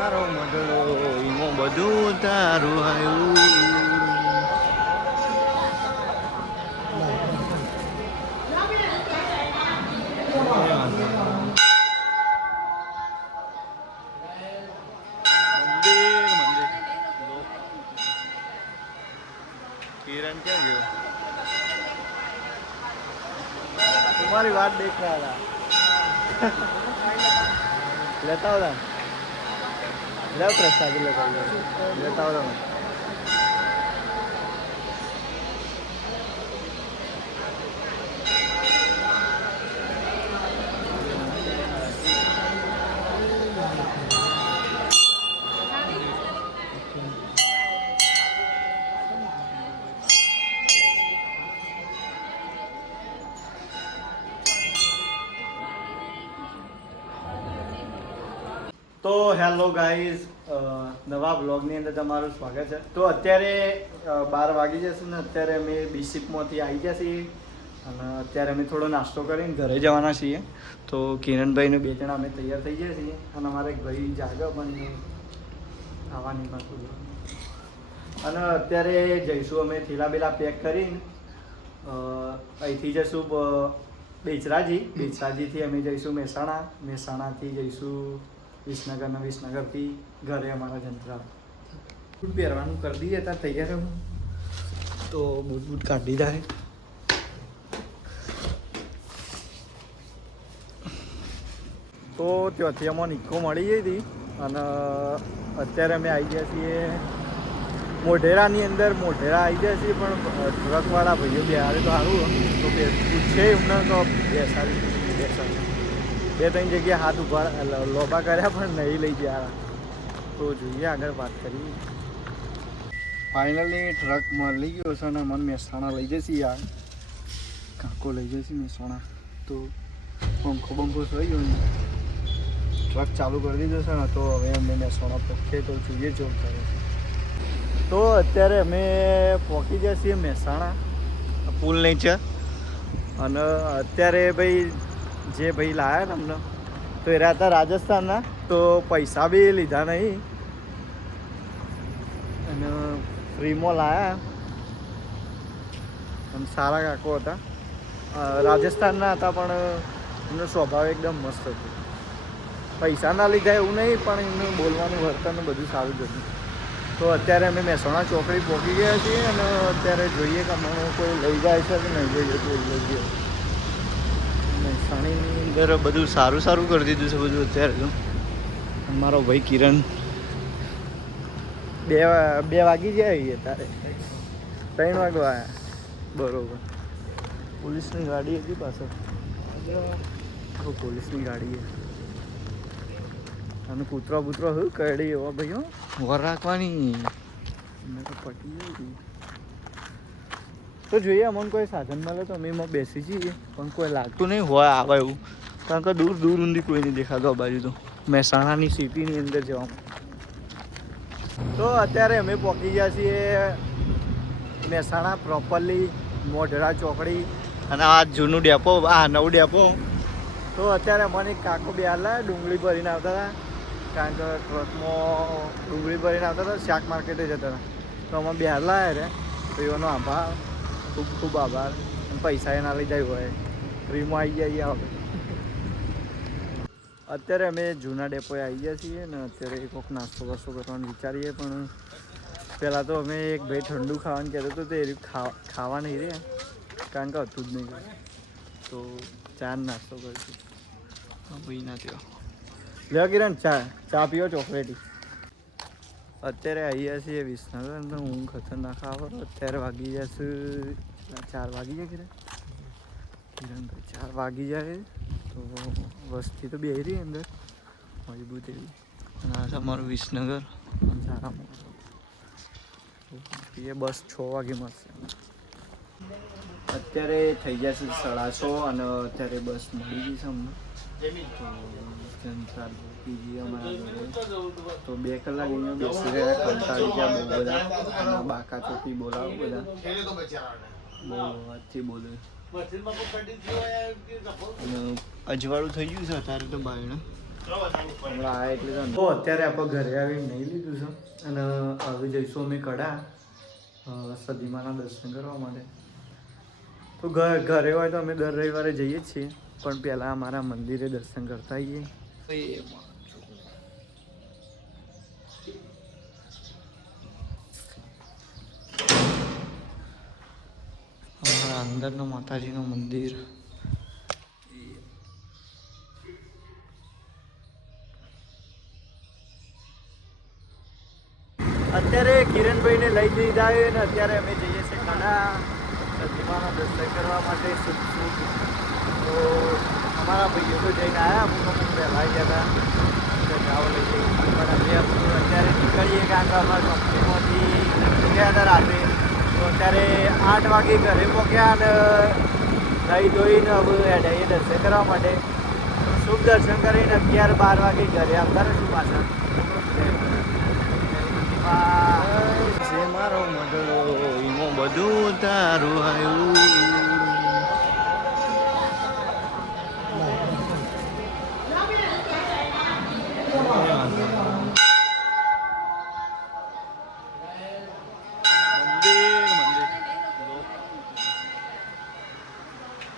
મારો મગલો એમાં બધું તારું આવ્યું. किरण क्या गयो तुम्हारी बात देख रहा था लेता होता ले प्रसाद लेता होता मैं તો હેલો ગાઈઝ નવા બ્લોગની અંદર તમારું સ્વાગત છે. તો અત્યારે 12 વાગી જશે ને અત્યારે અમે બીસીપમાંથી આવી ગયા છીએ અને અત્યારે અમે થોડો નાસ્તો કરીને ઘરે જવાના છીએ. તો કિરણભાઈને 2 જણા અમે તૈયાર થઈ ગયા છીએ અને અમારે એક ભાઈ જાગે પણ આવવાની પાછું અને અત્યારે જઈશું અમે થેલા બેલા પેક કરીને અહીંથી જઈશું બેચરાજીથી અમે જઈશું મહેસાણાથી જઈશું વિસનગરથી ઘરે અમારા જંત્રા બૂટ પહેરવાનું કરી દઈએ ત્યાં તૈયાર હું તો બૂટ કાઢી દીધા તો ત્યાંથી અમને ઇકો મળી ગઈ હતી અને અત્યારે અમે આવી ગયા છીએ મોઢેરાની અંદર. મોઢેરા આવી ગયા છીએ પણ ટ્રકવાળા ભાઈઓ બિહારે તો સારું તો પૂછે એમને તો બેસાડી 2-3 જગ્યાએ હાથ ઉભા લોબા કર્યા પણ નહીં લઈ ગયા. તો જોઈએ આગળ વાત કરીએ. ફાઇનલી ટ્રક મળી ગયો છે અને મને મહેસાણા લઈ જશે યાર. કાકો લઈ જશે મહેસાણા. તો પંખો થઈ ગયો ને ટ્રક ચાલુ કરી દીધો છે ને તો હવે અમે મહેસાણા પહોંચીએ તો જોઈએ જો કરે. તો અત્યારે અમે પહોંચી ગયા છીએ મહેસાણા પુલ નીચે અને અત્યારે ભાઈ જે ભાઈ લાયા ને અમને તો એ રહ્યા હતા રાજસ્થાનના. તો પૈસા બી લીધા નહીં અને ફ્રીમાં લાયા અને સારા કાકો હતા. રાજસ્થાનના હતા પણ એમનો સ્વભાવ એકદમ મસ્ત હતો. પૈસા ના લીધા એવું નહીં પણ એમનું બોલવાનું વર્તન બધું સારું જ હતું. તો અત્યારે અમે મહેસાણા ચોકડી પહોંચી ગયા છીએ અને અત્યારે જોઈએ કે અમને કોઈ લઈ જાય છે કે નહીં લઈ જતું લઈ ગયો. મહેસાણીની અંદર બધું સારું કરી દીધું છે બધું અત્યારે તો. મારો ભાઈ કિરણ 2 વાગી જાય તારે 3 વાગવા આવ્યા બરોબર. પોલીસની ગાડી હતી પાછળ પોલીસની ગાડી અને કૂતરો શું કડી એવા ભાઈઓ વર રાખવાની મેં તો પટી ગઈ. તો જોઈએ અમને કોઈ સાધન મળે તો અમે એમાં બેસી જઈએ પણ કોઈ લાગતું નહીં હોય આવે એવું કારણ કે દૂર ઊંધી કોઈ નહીં દેખાતું આ બાજુ તો મહેસાણાની સિટીની અંદર જવામાં. તો અત્યારે અમે પહોંચી ગયા છીએ મહેસાણા પ્રોપરલી મોઢેરા ચોકડી અને આ જૂનું ડેપો આ નવું ડેપો. તો અત્યારે મને એક કાકો બિહારલા ડુંગળી ભરીને આવતા હતા કારણ કે ટ્રકમાં ડુંગળી ભરીને આવતા હતા શાક માર્કેટે જતા હતા. તો અમે બિહારલા આવ્યા રે તો એનો આભાર ખૂબ આભાર. પૈસા એના લઈ જાય હોય ફ્રીમાં આવી જાય આવે. અત્યારે અમે જૂના ડેપોએ આવી ગયા છીએ ને અત્યારે કોઈક નાસ્તો કરવાનું વિચારીએ પણ પહેલાં તો અમે એક ભાઈ ઠંડુ ખાવાનું કહેતો હતો તે ખાવા નહીં રહે કારણ કે હતું જ નહીં. તો ચા નાસ્તો કરીશું ભાઈ ના ત્યાં લે કિરણ ચા પીવો ચોકલેટી. અત્યારે આવ્યા છીએ વિસનગર અને હું ખતરનાક આવે અત્યારે વાગી જશે 4 વાગી જાય કિરણભાઈ 4 વાગી જાય તો વસ્તી તો બે રહી અંદર મજબૂત એવી. અને આ તમારું વિસનગર એ બસ 6 વાગે મળશે. અત્યારે થઈ જશે 6:30 અને અત્યારે બસ મળી ગઈ છે અમને. જંત્રા પીજી અમારા ઘરે તો 2 કલાક અહીંયા બેસી રહ્યા કંટાળી ગયા બહુ બધા અને બાકા ચોકી બોલાવો બધા બહુ વાતથી બોલે અને અજવાળું થઈ ગયું છે અત્યારે તો બાયણે હમણાં આ એટલે તો અત્યારે આપણે ઘરે આવીને નહીં લીધું છે અને હવે જઈશું અમે કડા સદીમાના દર્શન કરવા માટે. તો ઘરે હોય તો અમે દર રવિવારે જઈએ જ છીએ, પણ પહેલાં અમારા મંદિરે દર્શન કરતા આવીએ. અમારા અંદરનું માતાજીનું મંદિર. અત્યારે કિરણભાઈને લઈ લીધા છે ને અત્યારે અમે જઈએ છીએ કડા સદીમાના દર્શન કરવા માટે. તો અમારા ભાઈઓ તો જઈને આવ્યા, અમુક પહેલાં ગયા હતા જાઓ લઈ જઈએ, પણ અમે અત્યારે નીકળીએ કારણ કે અમારા કંપનીમાંથી ગયા હતા રાત્રે. તો અત્યારે 8 વાગે ઘરે પહોંચ્યા અને દહીં ધોઈને હવે એડાઈએ દર્શન કરવા માટે. શુભ દર્શન કરીને 11-12 વાગે ઘરે આવતા રહીશું પાછા. જે મારો મગલો એમાં બધું તારું આવ્યું.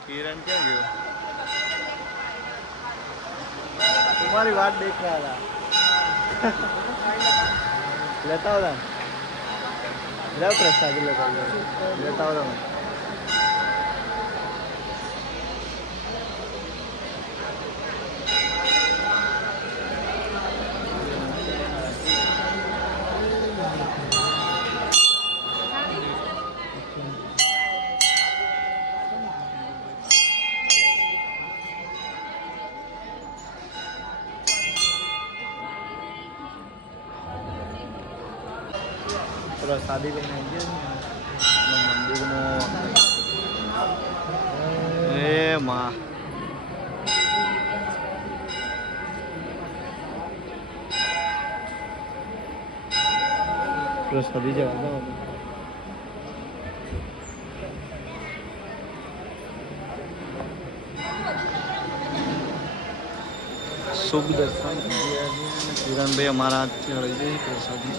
किरण क्या गयो तुम्हारी बात देख रहा था. लेता होता ले प्रसाद लेता होता मैं. प्रसादी लेने आई मंदिर में. ए माँ प्रसादी जवा शुभ दर्शन किरण भाई हमारा चढ़ी गई प्रसादी.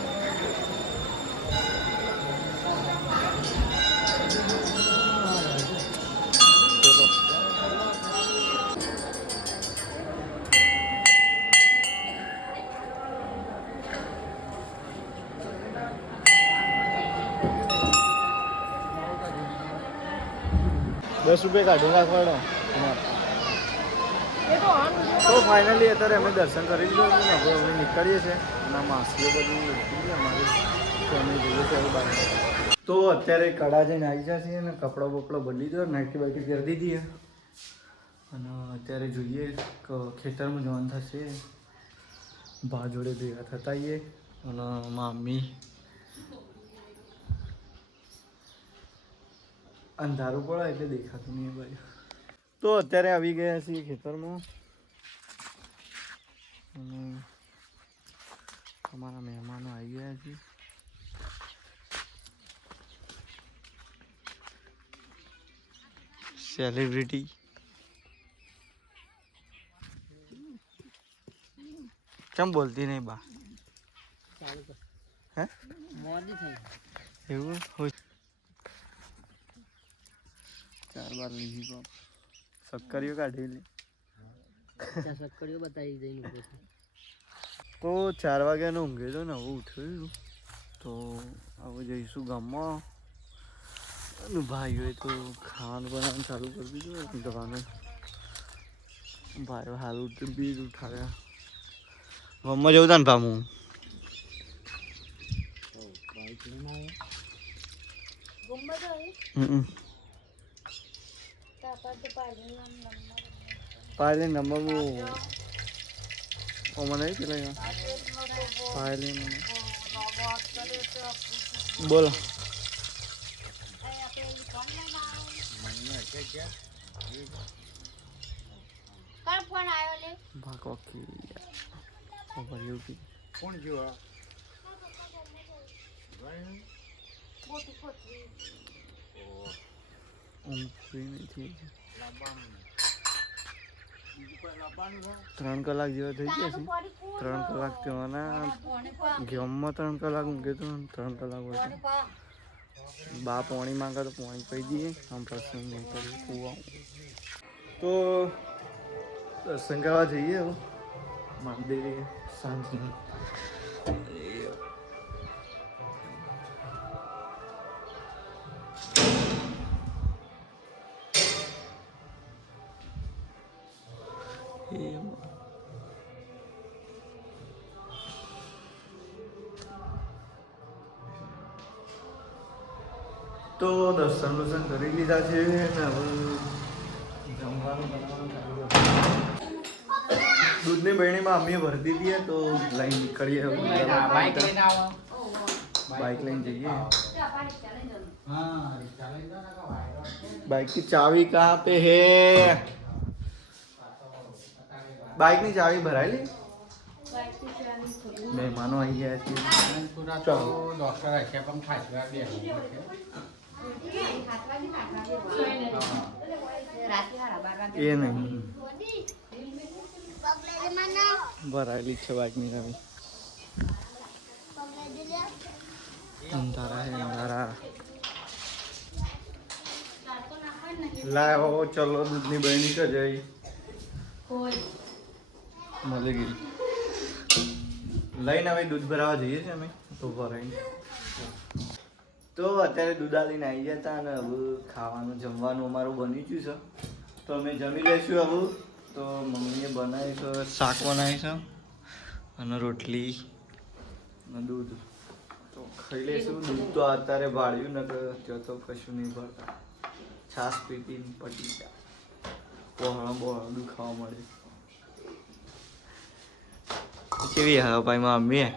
₹10 કાઢી નાખવાનો. તો ફાઇનલી અત્યારે અમે દર્શન કરી લીધું છે ને હવે અમે નીકળીએ છીએ અને માસીઓ બધું અમારી તો અમે જઈએ છીએ બહાર. તો અત્યારે કડા જઈને આવી જાય છે ને કપડો બપડો બદલી દો, નાઇટી બાઇટી પહેરી દીધી અને અત્યારે જોઈએ કે ખેતરમાં જવાનું થશે. ભા જોડે ભેગા થતા આવીએ અને મામી અંધારું પડે એટલે દેખાતું નહીં ભાઈ. તો અત્યારે આવી ગયા છીએ ખેતરમાં અને અમારા મહેમાનો આવી ગયા છે. સેલિબ્રિટી કેમ બોલતી નહીં બા? હે એવું હોય. 4 બાર લીધી બાપ શક્કરીઓ કાઢી લે. શક્કરીઓ બતાવી દઈને તો 4 વાગ્યાનો ઊંઘે તો ને હવે ઉઠ્યું તો હવે જઈશું ગામમાં અને ભાઈઓએ તો ખાવાનું બનાવવાનું ચાલુ કરી દીધું દવાનું. ભાઈઓ હાલ બી ઉઠાવ્યા. ગામમાં જવું તા ને પામું पायले नंबर वो मना ही चलेगा. पायले बोलो फोन आयो ले भागो की खबर यू की कौन जो आ मोटी पोतरी फ्री नहीं थी. 3 કલાક જેવા થઈ ગયા છે. 3 કલાક તેવાના ગેમમાં 3 કલાક ઊંઘે તો 3 કલાક હોય બા પાણી માંગે તો પાણી પી દઈએ આમ પ્રશ્ન નહીં કરીએ કૂવા તો દર્શન કરવા જઈએ હવે મંદિરે સાંજની તો દર્શન દર્શન કરી લીધા છે ને હવે જમવાનું દૂધની બહેણીમાં અમે ભરી દીધી તો લાઈન નીકળીએ બાઇક લઈને જઈએ बाइक की चाबी कहाँ पे है बाइक ની ચાવી ભરાઈ લી મહેમાનો આવી ગયા છે ડોક્ટર આખ્યા પણ ખાસવા બે એ નહીં ભરાયેલી છે બાઇક ની ચાવી અંધારા હે અંધારા લાવો ચલો દૂધની બહેની કે જઈ મળી ગઈ લઈને હવે દૂધ ભરાવા જઈએ છીએ અમે તો ભરાઈને તો અત્યારે દૂધ આલીને આવી ગયા હતા અને હવે ખાવાનું જમવાનું અમારું બની ગયું છે તો અમે જમી લઈશું હવે તો મમ્મીએ બનાવી છે શાક બનાવી છે અને રોટલી અને દૂધ તો ખાઈ લઈશું દૂધ તો અત્યારે ભાળ્યું ને ત્યાં તો કશું નહીં ભરતા છાસ પીતી પટી ગયા બહોળા બહોળા ખાવા મળે કેવી હા ભાઈ મમ્મી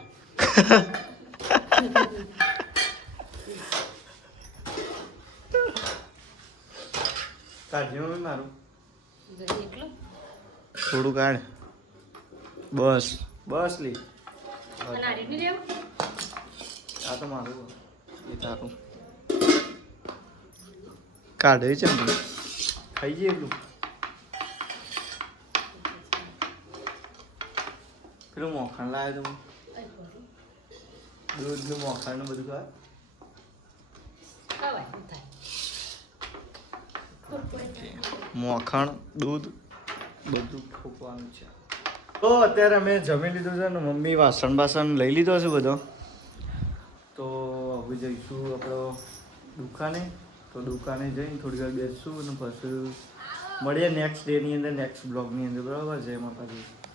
કાઢજો મમ્મી મારું થોડું કાઢ બસ બસ લી આ તો મારું એ તારું કાઢે છે ખાઈ જઈએ એટલું પેલું મોખાણ લાવ્યો તો દૂધનું મોખાણ નું બધું મોખાણ દૂધ બધું ખોપવાનું છે તો અત્યારે અમે જમી લીધું છે ને મમ્મી વાસણ બાસણ લઈ લીધો છે બધો તો હવે જઈશું આપણો દુકાને તો દુકાને જઈને થોડી વાર બેસશું અને પછી મળીએ નેક્સ્ટ ડેની અંદર નેક્સ્ટ બ્લોગની અંદર બરાબર જય માતાજી